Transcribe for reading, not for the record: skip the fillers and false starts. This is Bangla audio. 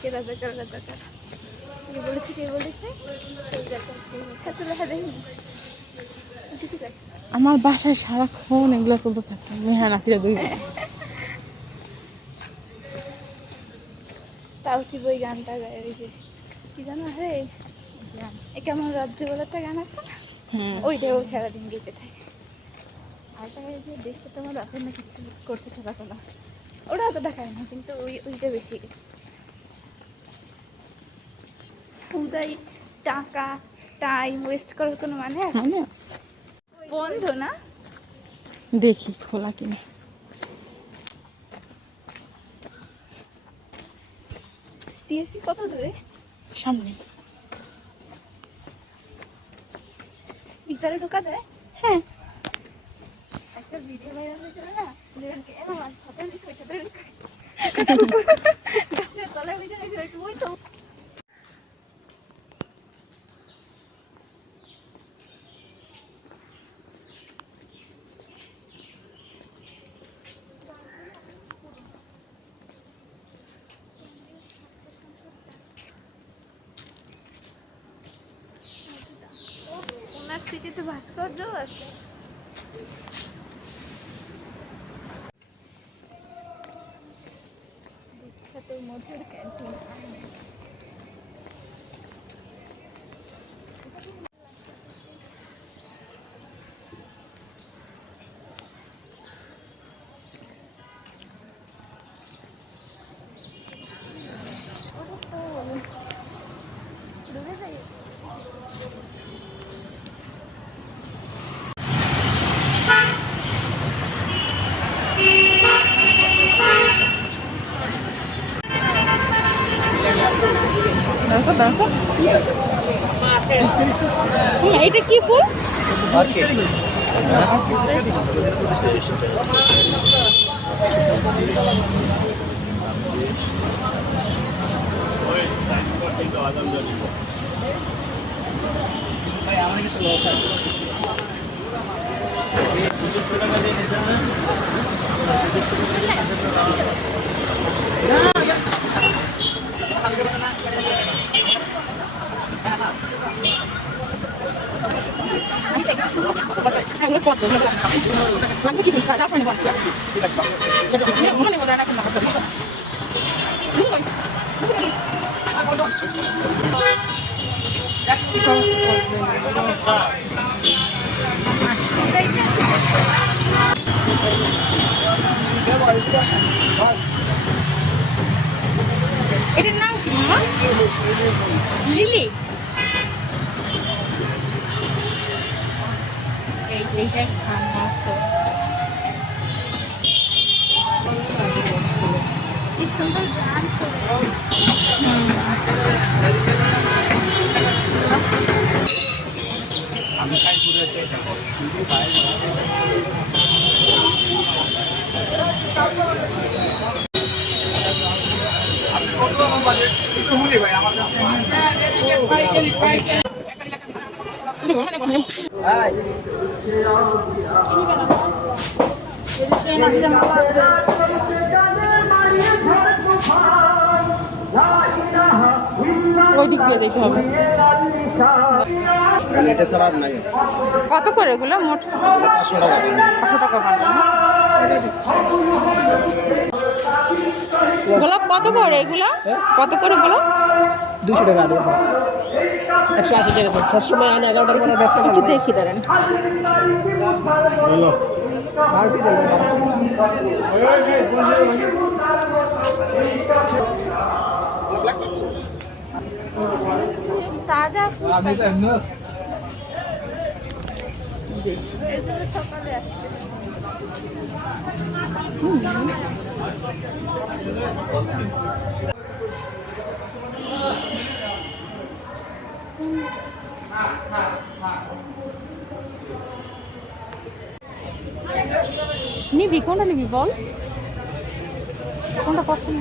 কে রাজাকার রাজাকার কে বলেছে আমার বাসায় সারাক্ষণ এগুলো চলতে থাকে মেহা নাফিরা দুই তাও কি বই গানটা গায়ে ওই যে কি জানো হে এ কেমন রাজ্য বলে একটা গান আছে না ওইটাও সারাদিন গেতে থাকে আর তাই যে দেখতে তোমার বাপের না কিছু করতে থাকা না ওটা তো দেখায় না কিন্তু ওইটা বেশি পূজায় টাকা টাইম ওয়েস্ট করার কোনো মানে আছে বন্ধ না দেখি খোলা কিনা টিএসসি কত দূরে সামনে ভিতরে ঢোকা যায় হ্যাঁ একটা ভিডিও ভাইরাল হয়েছিল না ওই তো ওনার সিটিতে ভাস্কর্য আছে বিখ্যাত মধুর ক্যান্টিন ডুবে যাই দেখো এটা কি ফুল এটার নাম কি মামা লিলি এইটা খানা তো কি সুন্দর গান আমি খাই পুরো ওই দিক দিয়ে যেতে হবে কত করে এগুলো মোট 500 টাকা গোলাপ কত করে এগুলো কত করে গোলাপ 200 টাকা 180 টাকা সবসময় 11টার পরে দেখতে একটু দেখি দাঁড়ান তাজা আমি তো এমন সকালে আসছে নিবি কোনটা নিবি বল কোনটা পছন্দ